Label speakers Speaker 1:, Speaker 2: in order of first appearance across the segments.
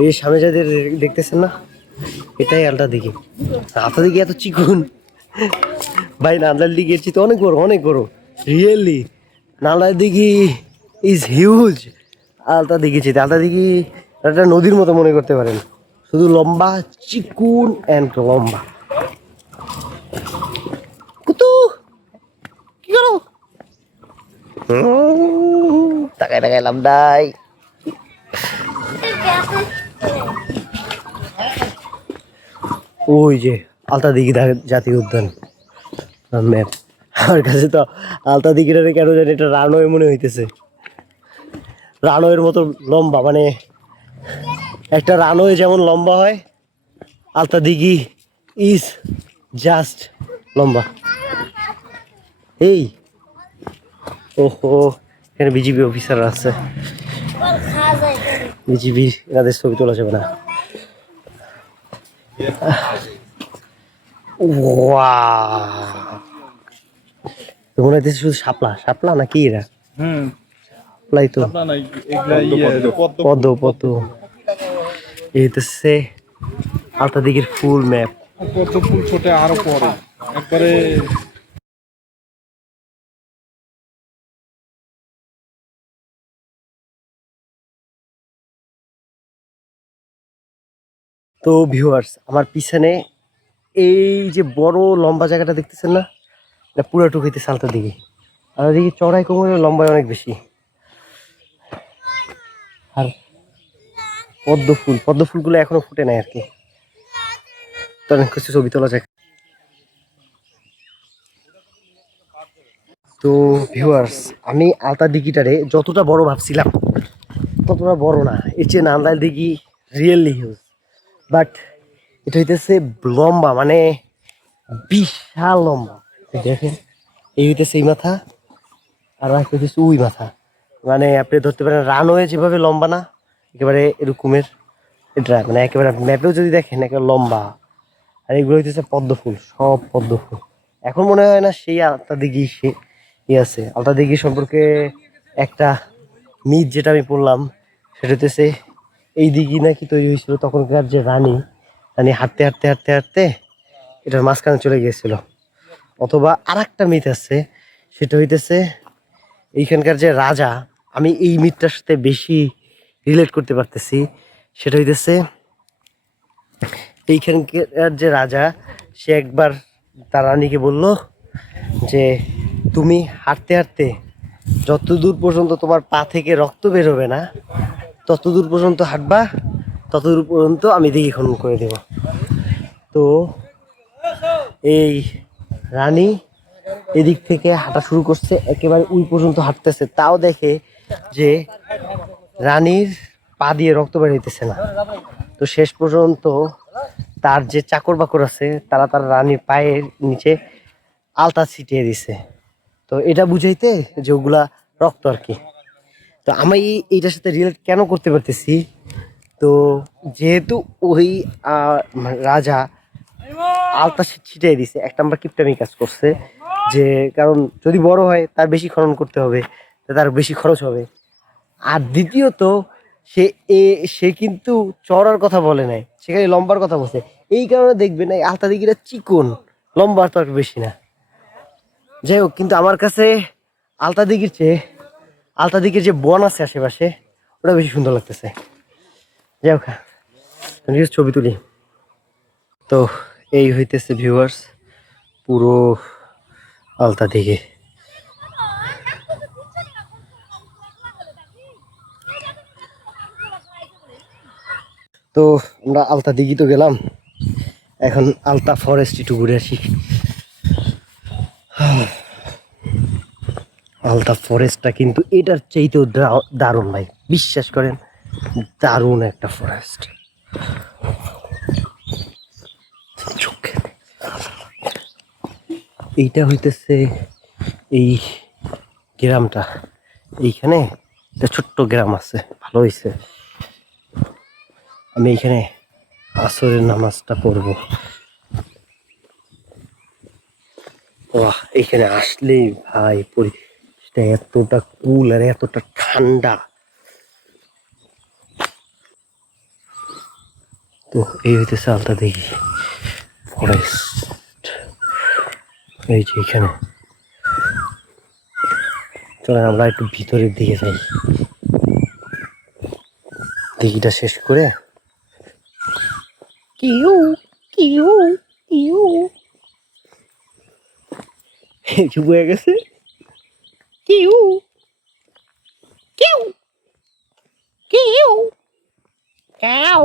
Speaker 1: এই যে সামনে যাদের দেখতেছেন না, এটাই আলটা দিঘি আলটা দিঘি এত চিকুন। ভাই নান্দার দিকে এর তো অনেক বড় অনেক বড়। রিয়েলি নালার দিঘি ইজ হিউজ আলতা দিঘি আলতা দিঘি একটা নদীর মতো মনে করতে পারেন। শুধু লম্বা, চিকুন অ্যান্ড লম্বা। কুতু, কি করো? তাকায় তাকায় লামডাই ওই যে আলতা দিঘি দা- জাতীয় উদ্যান ম্যাপ। আমার কাছে তো আলতা দিঘিটা কেন জানি এটা রানওয়ে মনে হইতেছে। রানওয়ের মতো লম্বা মানে একটা রানওয়ে যেমন লম্বা হয়, আলতা দিঘি ইজ জাস্ট লম্বা। এই, ওহো, এখানে বিজিবি অফিসার আছে। বিজিবি এনাদের ছবি তোলা যাবে না। মনে হইতেছে শুধু শাপলা। শাপলা না কি এরা?
Speaker 2: হুম।
Speaker 1: শাপলাই তো।
Speaker 2: ইয়ে পদ্ম।
Speaker 1: পদ্ম এই হইতেছে আলতা দিকের ফুল ম্যাপ।
Speaker 2: পদ্ম ফুল ছোটে আরও পরে। একবারে
Speaker 1: তো ভিউয়ার্স আমার পিছনে এই যে বড় লম্বা জায়গাটা দেখতেছেন না? এটা পুরোটুকু হইতেছে আলতা দিঘি আলতা দিঘি চড়াই কোমরে লম্বায় অনেক বেশি। আর পদ্ম ফুল, পদ্ম ফুলগুলো এখনও ফুটে নাই আর কি তো অনেক কিছু ছবি তোলা যায়। তো ভিউয়ার্স আমি আলতা দিঘিটারে যতটা বড় ভাবছিলাম, ততটা বড় না। এর চেয়ে নান্দাল দিঘি রিয়েলি হিউজ বাট এটা হইতেছে লম্বা মানে বিশাল লম্বা। দেখেন, এই হইতেছে এই মাথা, আর একটা হইতেছে উই মাথা। মানে আপনি ধরতে পারেন রানওয়ে যেভাবে লম্বা না, একেবারে এরকমের এটা মানে একেবারে ম্যাপেও যদি দেখেন, একেবারে লম্বা। আর এগুলো হইতেছে পদ্ম ফুল সব পদ্ম ফুল এখন মনে হয় না সেই আলতা দিঘি সে ই আছে। আলতা দিঘি সম্পর্কে একটা মিথ যেটা আমি পড়লাম, সেটা হইতেছে এই দিঘি নাকি তৈরি হয়েছিল, তখনকার যে রানী রানী হাঁটতে হাঁটতে হাঁটতে হাঁটতে এটার মাঝখানে চলে গিয়েছিল। অথবা আর একটা মিথ আছে, সেটা হইতেছে এইখানকার যে রাজা, আমি এই মিথটার সাথে বেশি রিলেট করতে পারতেছি, সেটা হইতেছে এইখানকার যে রাজা, সে একবার তার রানীকে বলল যে, তুমি হাঁটতে হাঁটতে যত দূর পর্যন্ত তোমার পা থেকে রক্ত বেরোবে না তত দূর পর্যন্ত হাঁটবা তত দূর পর্যন্ত আমি দিঘি খনন করে দেব। তো এই রানী এদিক থেকে হাঁটা শুরু করছে, একেবারে উই পর্যন্ত হাঁটতেছে, তাও দেখে যে রানীর পা দিয়ে রক্ত বেরোইতেছে না। তো শেষ পর্যন্ত তার যে চাকর বাকর আছে, তারা তার রানীর পায়ের নিচে আলতা ছিটিয়ে দিছে। তো এটা বুঝাইতে যে ওগুলা রক্ত আর কি। তো আমি এইটার সাথে রিলেট কেন করতে পারতেছি? তো যেহেতু ওই মানে রাজা আলতা ছি- ছিটিয়ে দিছে, এক নাম্বার কিপটামি কাজ করছে, যে কারণ যদি বড় হয় তার বেশি খনন করতে হবে তার বেশি খরচ হবে। আর দ্বিতীয়ত, সে, এ, সে কিন্তু চড়ার কথা বলে নাই সেখানে লম্বার কথা বলছে। এই কারণে দেখবেন এই আলতা দিঘিটা চিকন লম্বা তো আর বেশি না। যাই হোক, কিন্তু আমার কাছে আলতা দিঘির চেয়ে আলতা দিঘির যে বন আছে আশেপাশে, ওটা বেশি সুন্দর লাগতেছে। যাই হোক ছবি তুলি। তো এই হইতেছে ভিউয়ার্স পুরো আলতা দিঘি তো আমরা আলতা দিঘি তো গেলাম। এখন আলতা ফরেস্ট একটু ঘুরে আসি। আলতা ফরেস্টটা কিন্তু এটার চাইতেও দারুণ ভাই। বিশ্বাস করেন, দারুণ একটা ফরেস্ট এইটা হইতেছে এই গ্রামটা। এইখানে একটা ছোট্ট গ্রাম আছে, ভালো হয়েছে আমি এইখানে আসরের নামাজটা পড়ব। বাহ এইখানে আসলেই ভাই পরিবেশটা এতটা কুল আর এতটা ঠান্ডা। তো এই হইতেছে আলতা দেখি। ফরেস্ট এই যে এখানে। চলেন আমরা একটু ভিতরের দিকে যাই। দিঘিটা শেষ করে। কিউ কিউ কিউ। হয়ে গেছে। কিউ কিউ কিউ কাউ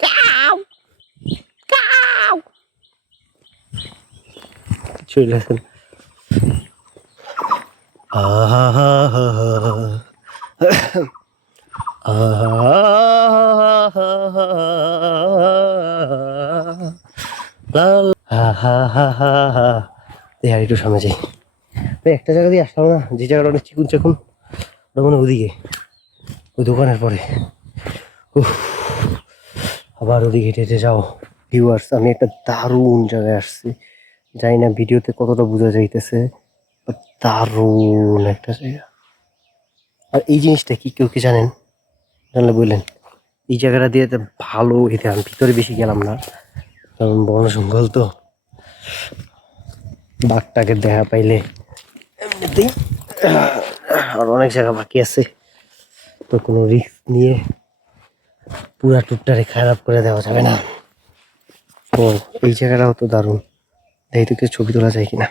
Speaker 1: কাউ কাউ চলে দেখি একটু সামনে যাই একটা জায়গা দিয়ে আসলাম না, যে জায়গাটা অনেক চিকুন চাকুন, ওটা মনে ওদিকে, ওই দোকানের পরে। আবার ওদিকে হেঁটে হেঁটে যাও। ভিউয়ার্স আমি একটা দারুণ জায়গায় আসছি। জানি না ভিডিওতে কতটা বোঝা যাইতেছে দারুণ একটা জায়গা। আর এই জিনিসটা কি, কেউ কি জানেন? জানলে বললেন। এই জায়গাটা দিয়ে ভালো হেঁটে আমি, ভিতরে বেশি গেলাম না, কারণ বন জঙ্গল তো। বাঘটাকে দেখা পাইলে এমনিতেই আর অনেক জায়গা বাকি আছে। তো কোনো রিস্ক নিয়ে পুরা টুকটারে খারাপ করে দেওয়া যাবে না। ও এই জায়গাটাও তো দারুণ। দেখি তো কিছু ছবি তোলা যায় কিনা।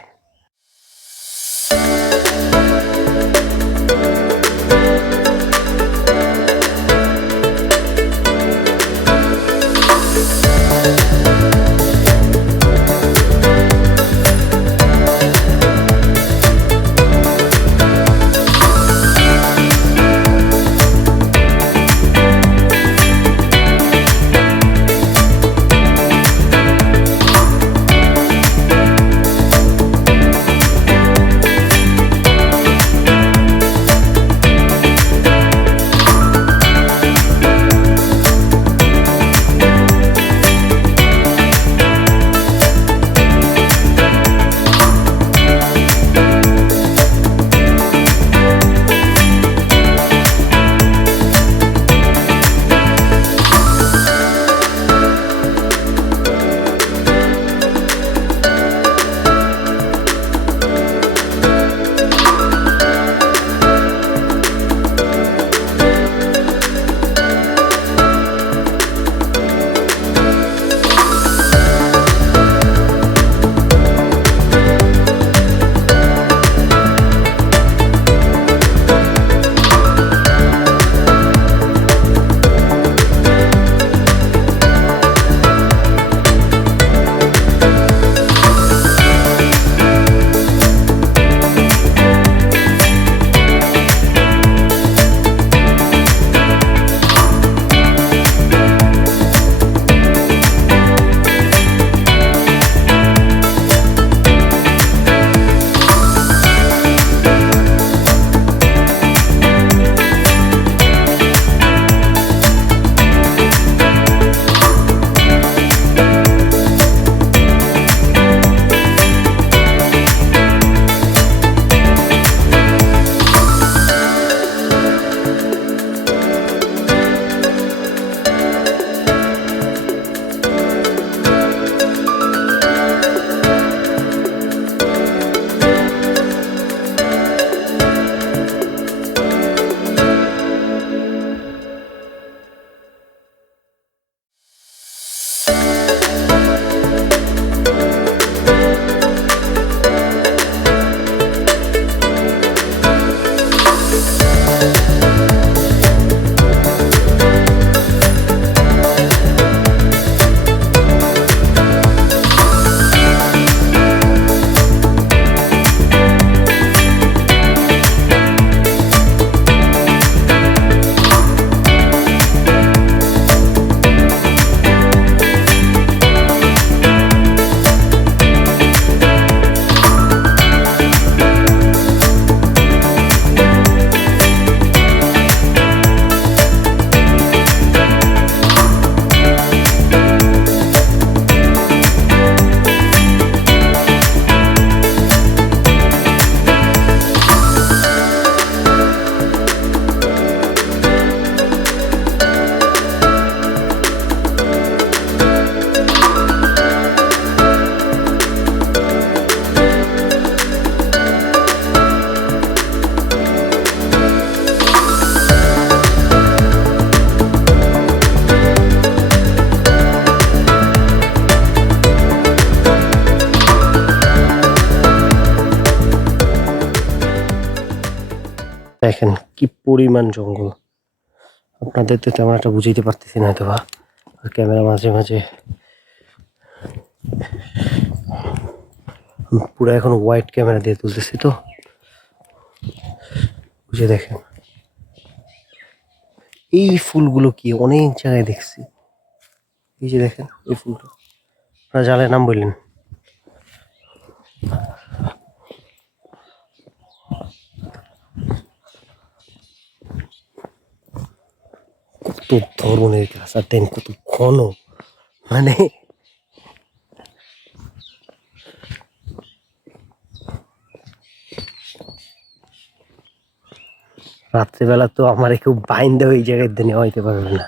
Speaker 1: দেখেন কি পরিমাণ জঙ্গল। আপনাদের তো তেমন একটা বুঝাইতে পারতেছি না হয়তো বা ক্যামেরা মাঝে মাঝে পুরো এখন হোয়াইট ক্যামেরা দিয়ে তুলতেছি তো। বুঝে দেখেন। এই ফুলগুলো কি? অনেক জায়গায় দেখছি। এই যে দেখেন, এই ফুলটা। আপনারা জালের নাম বললেন। কত ধরনের গাছ আর দেন কত ঘন মানে রাত্রেবেলা তো আমার কেউ বাইন্দা ওই জায়গায় দিনে। হইতে পারবে না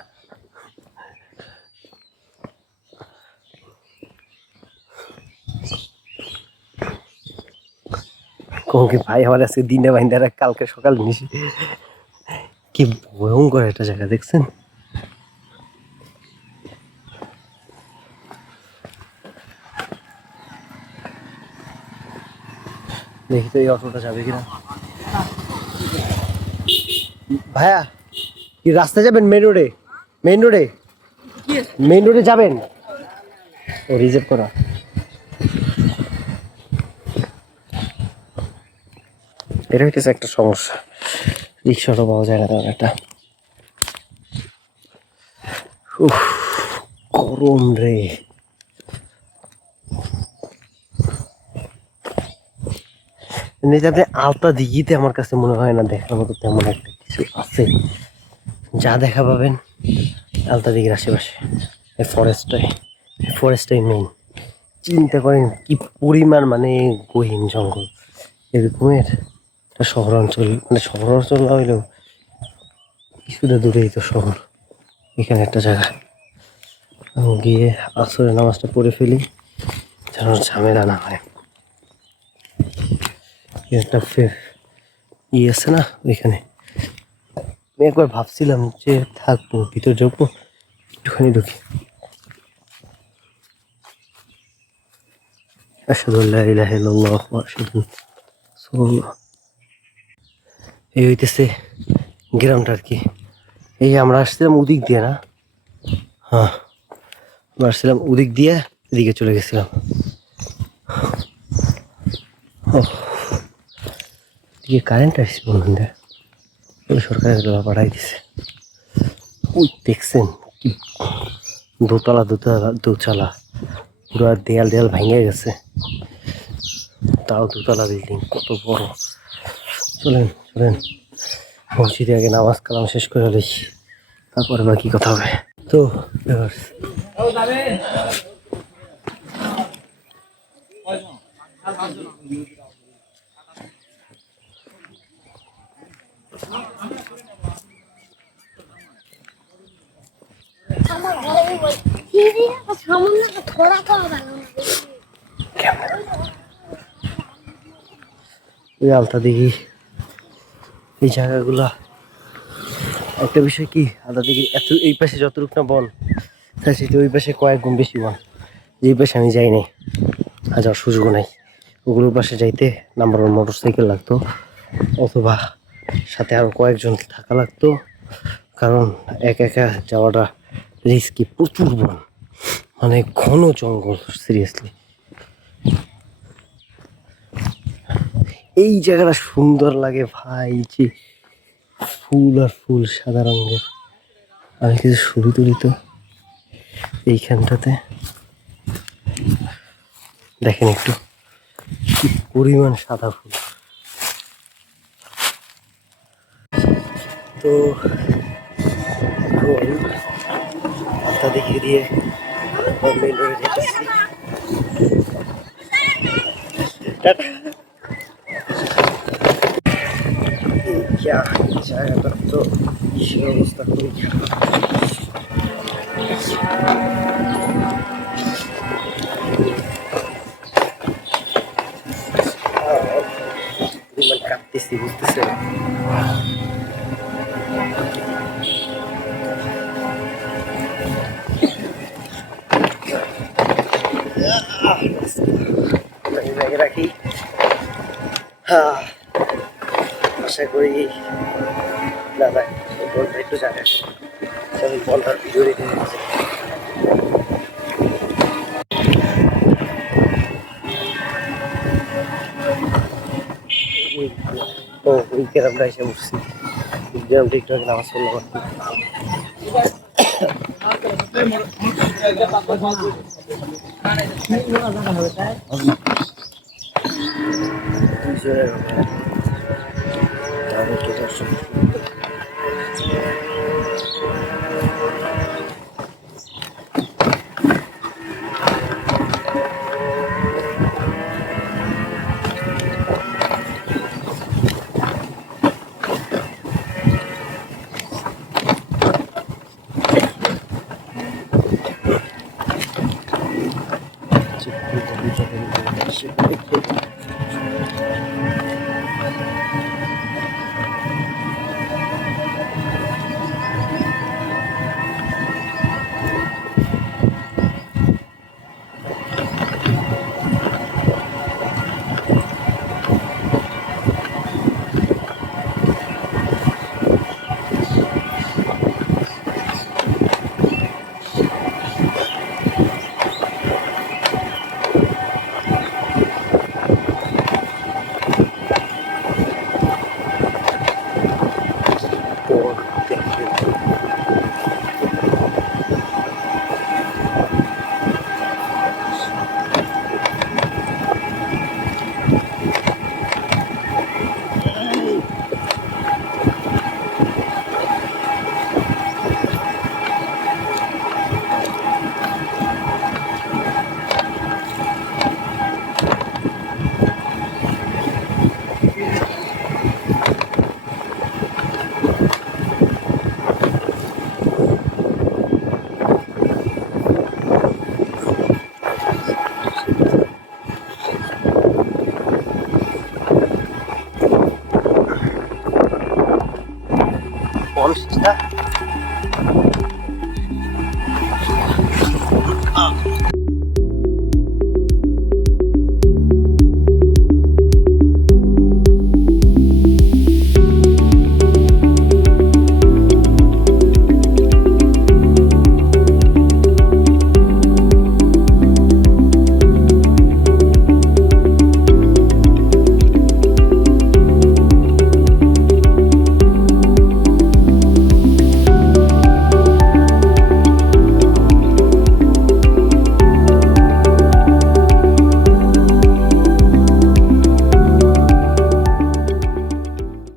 Speaker 1: কি ভাই আমার আজকে দিনে বাইন্দা রাখ, কালকে সকাল নিশি। কি ভয়ঙ্কর একটা জায়গা দেখছেন? দেখি তো এই অটোটা যাবে কিনা। ভাইয়া, কি রাস্তায় যাবেন মেন রোডে মেন রোডে মেন রোডে যাবেন? ও রিজার্ভ করা। এটা হইতেছে একটা সমস্যা। রিক্সাটা পাওয়া যায় না তেমন একটা। উফ, গরম রে। আপনি আলতা দিঘিতে আমার কাছে মনে হয় না দেখার মতো তেমন একটা কিছু আছে। যা দেখা পাবেন আলতা দিঘির আশেপাশে। এই ফরেস্টটাই ফরেস্টটাই মেইন চিন্তা করেন কি পরিমাণ মানে গহীন জঙ্গল। এরকমের একটা শহরাঞ্চল মানে শহরাঞ্চল না হইলেও কিছুটা দূরেই তো শহর। এখানে একটা জায়গা। গিয়ে আসরে নামাজটা পড়ে ফেলি, যেন ঝামেলা না হয়। একটা ই আছে না ওইখানে। আমি একবার ভাবছিলাম যে থাকব ভিতরে ঢুকবো, একটুখানি ঢুকি। এই হইতেছে গ্রামটা আর কি। এই আমরা আসছিলাম উদিক দিয়ে না? হ্যাঁ আমরা আসছিলাম উদিক দিয়ে, এদিকে চলে গেছিলাম। ও দিকে কারেন্ট আসছে বন্ধুরা। ওই সরকারের দোলা পাঠাই দিছে। ওই দেখছেন কি দোতলা দোতলা দোচালা পুরো দেয়াল দেয়াল ভেঙে গেছে। তাও দোতলা বিল্ডিং কত বড়। চলেন চলেন। মসজিদে আগে নামাজ কালাম শেষ করে দিচ্ছি তারপরে বাকি কথা হবে। তো ওই আলতা দিঘি। এই জায়গাগুলা। একটা বিষয় কি? আলতা দিঘি এত, এই পাশে যতটুক না বন সেটা ওই পাশে কয়েক গুণ বেশি বন। যেই পাশে আমি যাই নাই আর যাওয়ার সুযোগও নাই। ওগুলোর পাশে যাইতে নাম্বার ওয়ান মোটর সাইকেল লাগতো, অথবা সাথে আরও কয়েকজন থাকা লাগতো, কারণ একা একা যাওয়াটা রিস্কি প্রচুর বন মানে ঘন জঙ্গল সিরিয়াসলি এই জায়গাটা সুন্দর লাগে ভাই, যে ফুল আর ফুল সাদা রঙের। আমি কিছু ছবি তুলি তো এইখানটাতে। দেখেন একটু কি পরিমাণ সাদা ফুল। তো রাস্তা দেখিয়ে দিয়ে মেন রোডে যেতেছি টাটা যা জায়গাটা তো কিসের অবস্থা খুবই খারাপ ওই গ্রামটা এসে উঠছি গ্রাম একটু নামাজ পড়লাম আর কি। হবে।